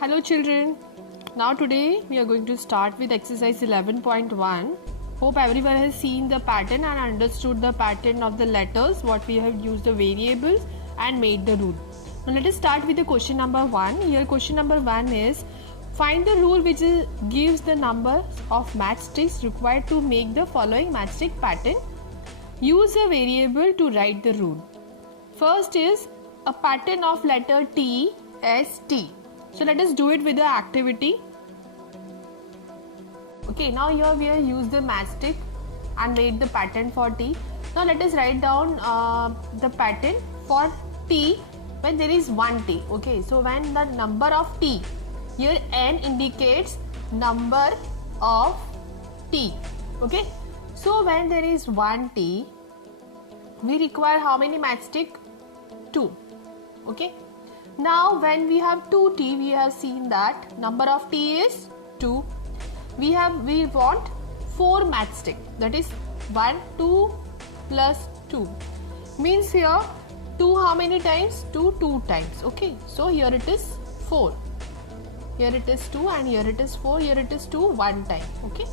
Hello children. Now today we are going to start with exercise 11.1. Hope everyone has seen the pattern and understood the pattern of the letters, what we have used the variables and made the rule. Now let us start with the question number 1. Here question number 1 is find the rule which gives the number of matchsticks required to make the following matchstick pattern. Use a variable to write the rule. First is a pattern of letter T, S, T. So let us do it with the activity. Okay, now here we have used the matchstick and made the pattern for T. Now let us write down the pattern for T when there is one T. Okay, so when the number of T, here N indicates number of T. Okay, so when there is one T, we require how many matchstick? 2. Okay. Now when we have 2T, we have seen that number of T is 2. We want 4 matchstick, that is 1, 2 plus 2. Means here 2 how many times? 2 times. Okay, so here it is 4. Here it is 2 and here it is 4. Here it is 2 one time. Okay.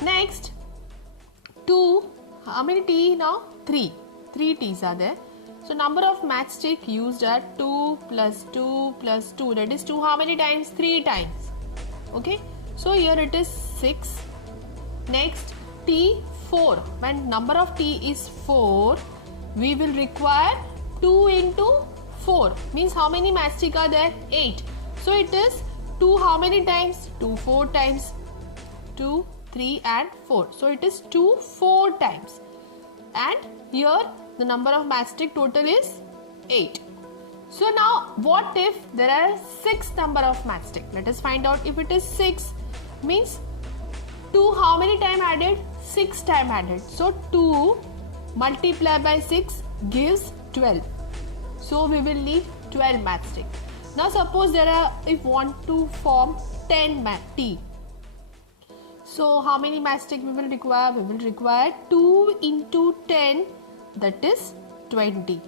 Next 2, how many T now? 3. 3 T's are there. So number of matchstick used are 2 plus 2 plus 2. That is 2 how many times? 3 times. Okay. So here it is 6. Next T 4. When number of T is 4, we will require 2 into 4. Means how many matchstick are there? 8. So it is 2 how many times? 2 4 times. 2, 3 and 4. So it is 2 4 times. And here the number of matchstick total is 8. So now what if there are 6 number of matchstick? Let us find out. If it is 6, means 2 how many time added? 6 time added. So 2 multiplied by 6 gives 12. So we will need 12 matchstick. Now suppose if want to form 10 T. So how many matchstick we will require? We will require 2 into 10, that is 20.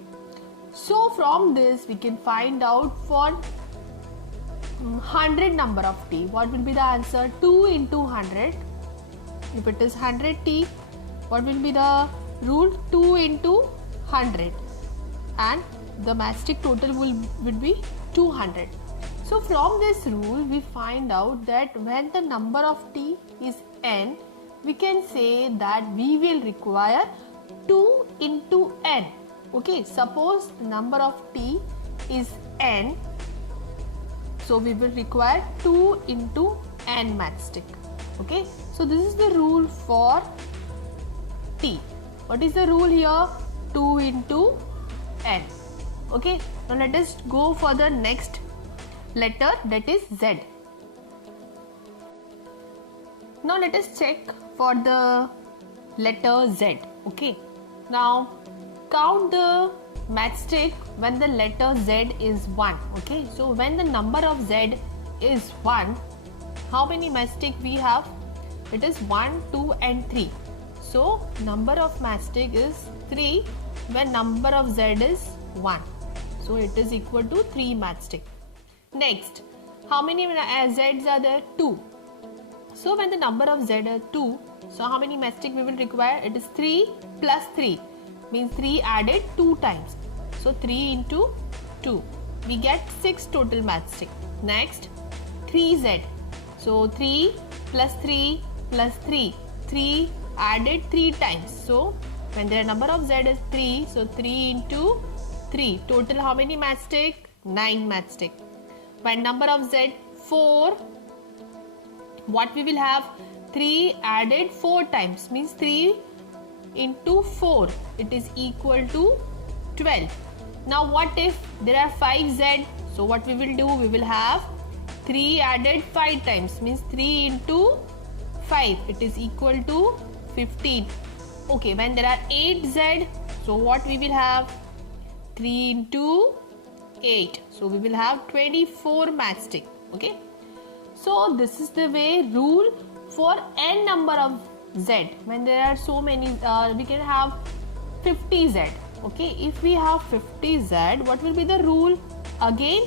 So from this we can find out for 100 number of T. What will be the answer? 2 into 100. If it is 100 T, what will be the rule? 2 into 100. And the matchstick total would be 200. So from this rule we find out that when the number of T is N, we can say that we will require 2 into N. Okay, suppose the number of T is N, so we will require 2 into N matchstick. Okay, so this is the rule for T. What is the rule here? 2 into N. Okay, now let us go for the next letter, that is Z. Now let us check for the letter Z. Okay, now count the matchstick when the letter Z is 1. Okay, so when the number of Z is 1, how many matchstick we have? It is 1, 2 and 3. So number of matchstick is 3 when number of Z is 1. So it is equal to 3 matchstick. Next, how many Z's are there? 2. So when the number of Z are 2, so how many matchstick we will require? It is 3 plus 3. Means 3 added 2 times. So 3 into 2. We get 6 total matchstick. Next, 3Z. So 3 plus 3 plus 3. 3 added 3 times. So when the number of Z is 3, so 3 into 3. Total how many matchstick? 9 matchstick. When number of Z 4, what we will have? 3 added 4 times, means 3 into 4, it is equal to 12. Now what if there are 5Z? So what we will do? We will have 3 added 5 times, means 3 into 5, it is equal to 15. Okay, when there are 8Z, so what we will have? 3 into 8. So we will have 24 matchstick. Okay. So this is the way rule for n number of Z. When there are so many, we can have 50Z. Okay. If we have 50Z, what will be the rule? Again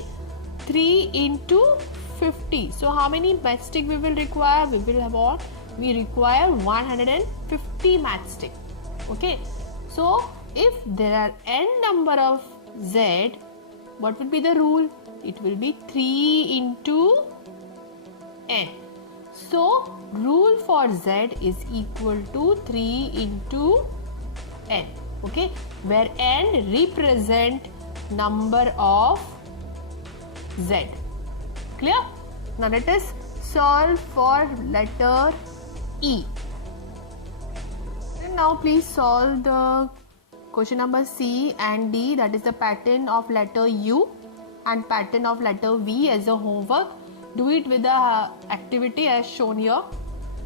3 into 50. So how many matchstick we will require? We will have what? We require 150 matchstick. Okay. So if there are n number of Z, what will be the rule? It will be 3 into n. So rule for Z is equal to 3 into n. Okay, where n represent number of Z. Clear? Now let us solve for letter E. And now please solve the question number C and D, that is the pattern of letter U and pattern of letter V as a homework. Do it with the activity as shown here.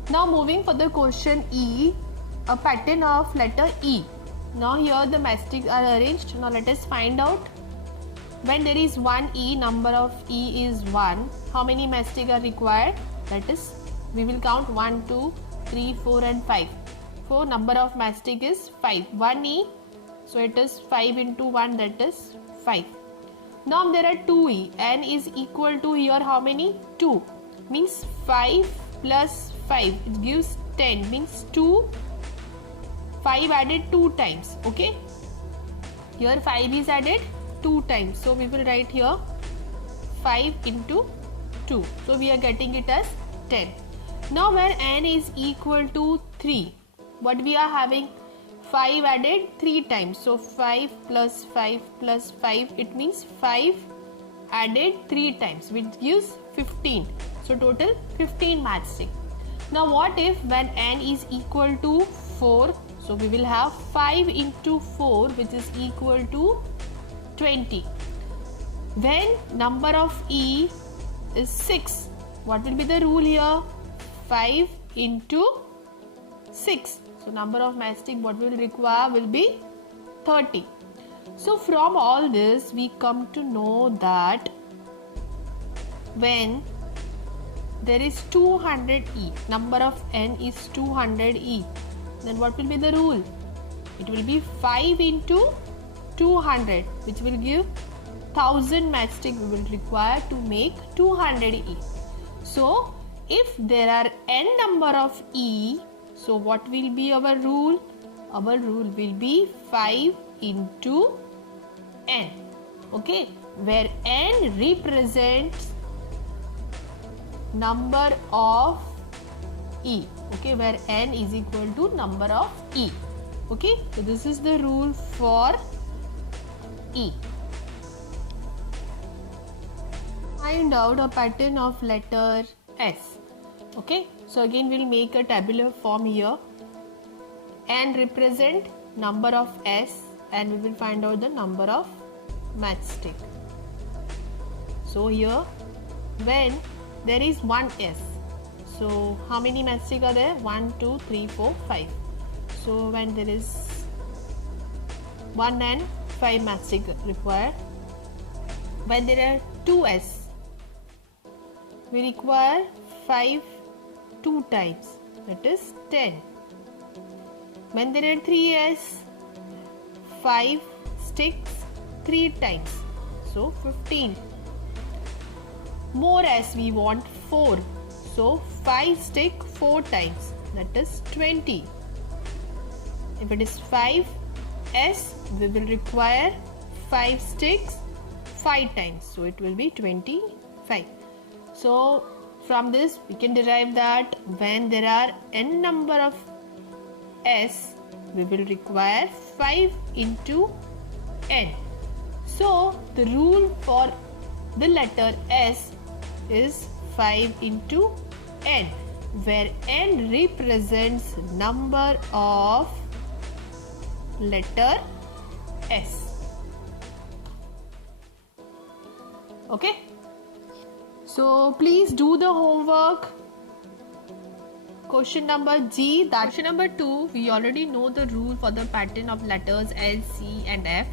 Now moving for the question E, a pattern of letter E. Now here the matchsticks are arranged. Now let us find out. When there is one E, number of E is 1. How many matchsticks are required? That is, we will count 1, 2, 3, 4 and 5. So number of matchstick is 5. 1 E, so it is 5 into 1, that is 5. Now there are 2 E. N is equal to here how many? 2. Means 5 plus 5. It gives 10. Means 2. 5 added 2 times. Okay. Here 5 is added 2 times. So we will write here 5 into 2. So we are getting it as 10. Now where n is equal to 3, what we are having? 5 added 3 times. So 5 plus 5 plus 5, it means 5 added 3 times, which gives 15. So total 15 matchstick. Now what if when n is equal to 4? So we will have 5 into 4, which is equal to 20. When number of E is 6, what will be the rule here? 5 into 6. So number of matchstick what we will require will be 30. So from all this we come to know that when there is 200 E, number of n is 200 E, then what will be the rule? It will be 5 into 200, which will give 1000 matchstick we will require to make 200 E. So if there are n number of E, so what will be our rule? Our rule will be 5 into n. Okay, where n represents number of E. Okay, where n is equal to number of E. Okay, so this is the rule for E. Find out a pattern of letter S. Okay, so again we'll make a tabular form here. N represent number of S and we will find out the number of matchstick. So here when there is one S, so how many matchstick are there? 1, 2, 3, 4, 5. So when there is 1 and 5 matchstick required. When there are 2 S, we require 5 2 times, that is 10. When there are 3 S, 5 sticks 3 times, so 15. More S we want 4, so 5 stick 4 times, that is 20. If it is 5 S, we will require 5 sticks 5 times, so it will be 25. So from this we can derive that when there are n number of S, we will require 5 into n. So the rule for the letter S is 5 into n, where n represents number of letter S. Okay, so please do the homework. Question number G, that question number 2, we already know the rule for the pattern of letters L, C and F,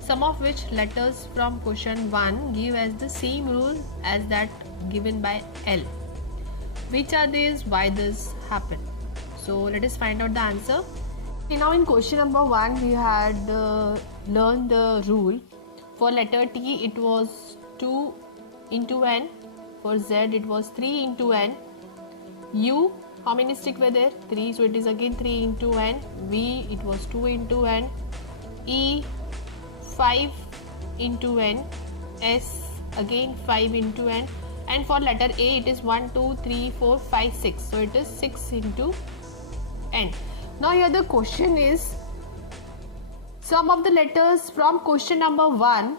some of which letters from question 1 give as the same rule as that given by L. Which are these? Why this happen? So let us find out the answer. Okay, now in question number 1 we had learned the rule. For letter T it was 2 into n. For Z it was 3 into n. U, how many stick were there? 3, so it is again 3 into n. V, it was 2 into n. E, 5 into n. S, again 5 into n. And for letter A it is 1, 2, 3, 4, 5, 6. So it is 6 into n. Now here the question is, sum of the letters from question number 1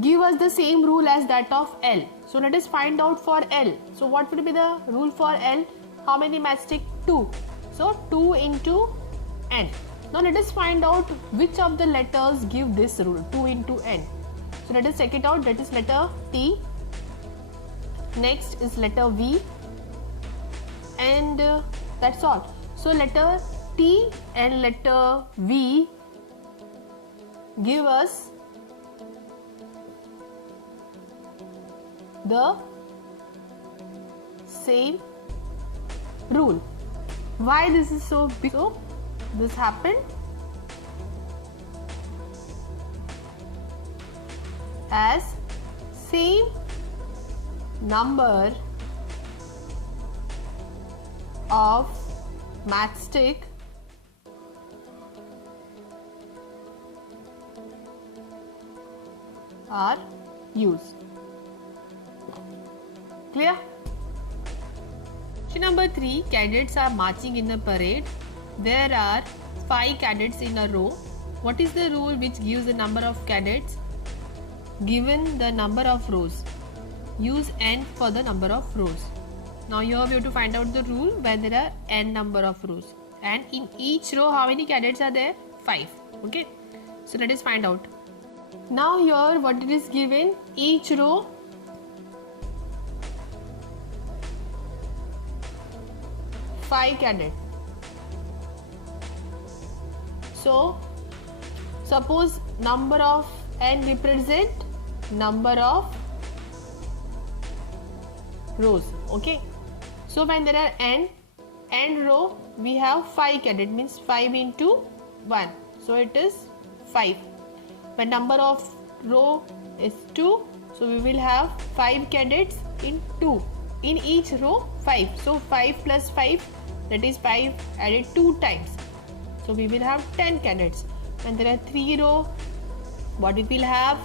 give us the same rule as that of L. So let us find out for L. So what will be the rule for L? How many matchstick? 2. So 2 into n. Now let us find out which of the letters give this rule, 2 into n. So let us check it out. That is letter T. Next is letter V. And that's all. So letter T and letter V give us the same rule. Why this is so big? So this happened as same number of matchstick are used. Clear? Question number 3. Cadets are marching in a parade. There are 5 cadets in a row. What is the rule which gives the number of cadets given the number of rows? Use n for the number of rows. Now here we have to find out the rule where there are n number of rows. And in each row how many cadets are there? 5. Okay. So let us find out. Now here what it is given? Each row five cadets. So suppose number of n represent number of rows. Okay. So when there are n row we have 5 cadet, means 5 into 1. So it is 5. When number of row is 2, so we will have 5 cadets in 2. In each row 5. So 5 plus 5, that is 5 added 2 times. So we will have 10 cadets. When there are 3 rows, what we will have?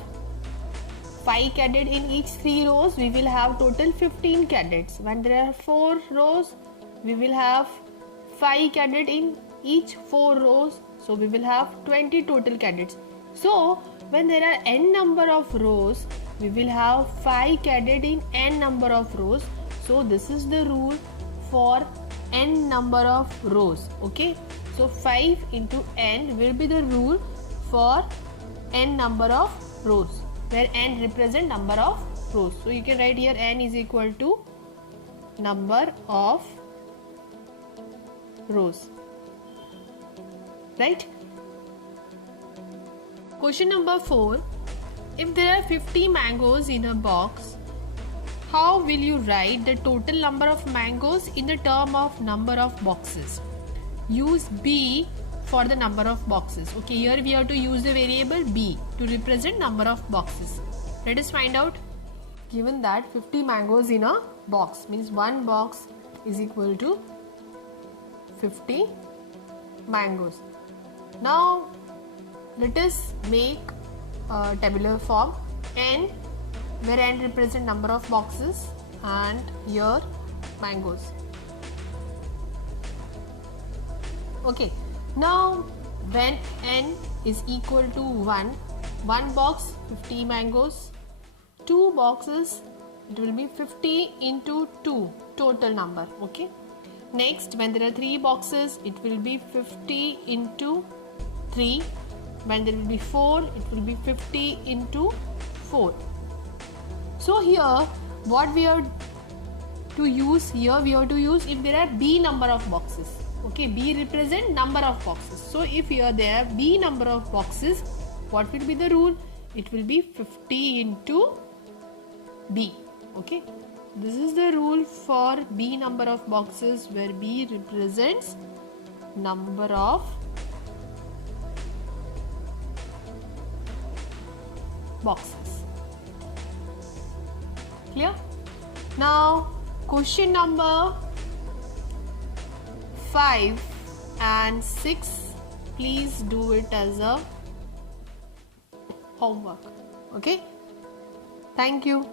5 cadets in each 3 rows, we will have total 15 cadets. When there are 4 rows, we will have 5 cadets in each 4 rows. So we will have 20 total cadets. So when there are n number of rows, we will have 5 cadets in n number of rows. So this is the rule for n number of rows. Okay. So 5 into n will be the rule for n number of rows, where n represent number of rows. So you can write here n is equal to number of rows. Right? Question number 4. If there are 50 mangoes in a box, how will you write the total number of mangoes in the term of number of boxes? Use b for the number of boxes. Okay, here we have to use the variable b to represent number of boxes. Let us find out. Given that 50 mangoes in a box, means one box is equal to 50 mangoes. Now let us make a tabular form. N, where n represent number of boxes, and here mangoes. Okay, now when n is equal to 1, one box 50 mangoes, 2 boxes, it will be 50 into 2 total number. Okay. Next, when there are 3 boxes, it will be 50 into 3. When there will be 4, it will be 50 into 4. So here what we have to use, here we have to use if there are b number of boxes. Okay, b represent number of boxes. So if here there are b number of boxes, what will be the rule? It will be 50 into b. Okay, this is the rule for b number of boxes, where b represents number of boxes. Clear? Now question number 5 and 6, please do it as a homework. Okay, thank you.